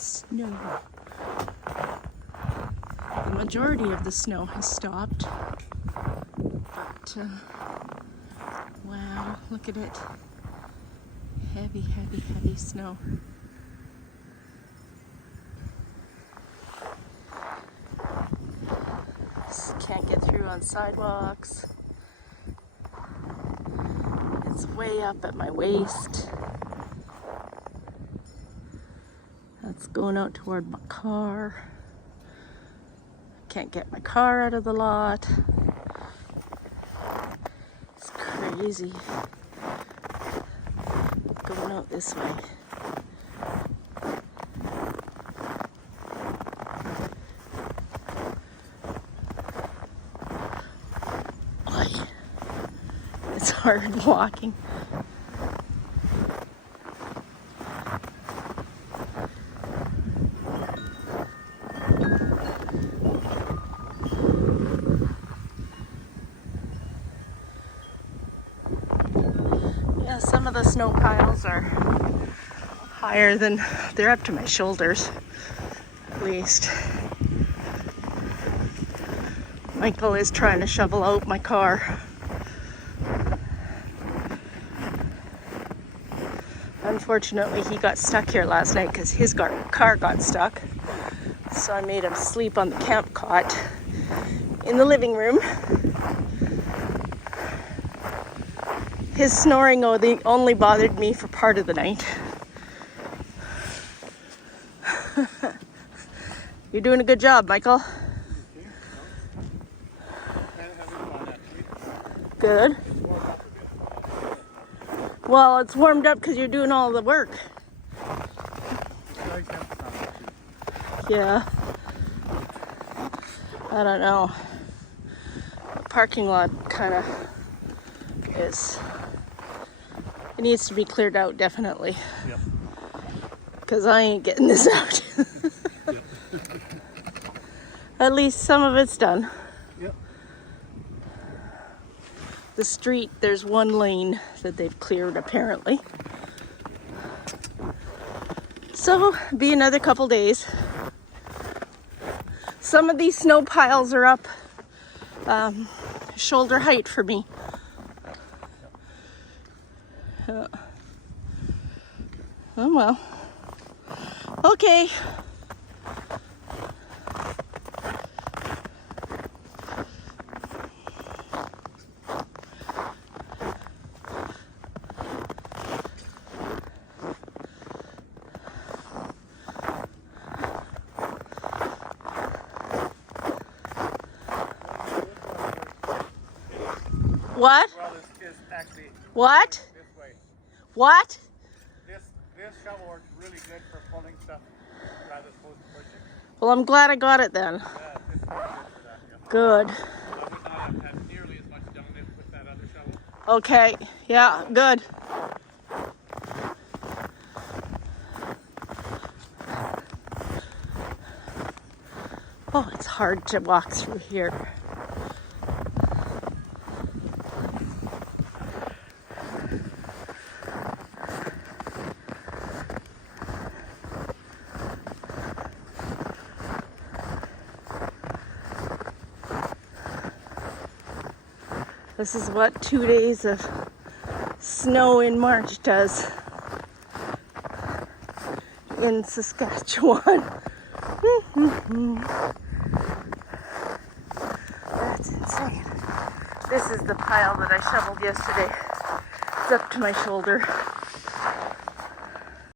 snow. The majority of the snow has stopped, but wow, look at it. Heavy, heavy, heavy snow. Can't get through on sidewalks. It's way up at my waist. That's going out toward my car. Can't get my car out of the lot. It's crazy. Going out this way. It's hard walking. Yeah, some of the snow piles are higher than, they're up to my shoulders, at least. Michael is trying to shovel out my car. Unfortunately, he got stuck here last night because his car got stuck. So I made him sleep on the camp cot in the living room. His snoring only bothered me for part of the night. You're doing a good job, Michael. Good. Well, it's warmed up because you're doing all the work. Yeah. I don't know. The parking lot kind of is... It needs to be cleared out, definitely. Yep. Because I ain't getting this out. Yep. At least some of it's done. Yep. The street, there's one lane that they've cleared, apparently. So, be another couple days. Some of these snow piles are up shoulder height for me. Oh well. Okay. What? What? This way. What? This shovel works really good for pulling stuff rather than pushing. Well, I'm glad I got it then. Yeah, it's really good for that. Yeah. Good. I would not have had nearly as much done with that other shovel. Okay. Yeah, good. Oh, it's hard to walk through here. This is what 2 days of snow in March does in Saskatchewan. That's insane. This is the pile that I shoveled yesterday. It's up to my shoulder.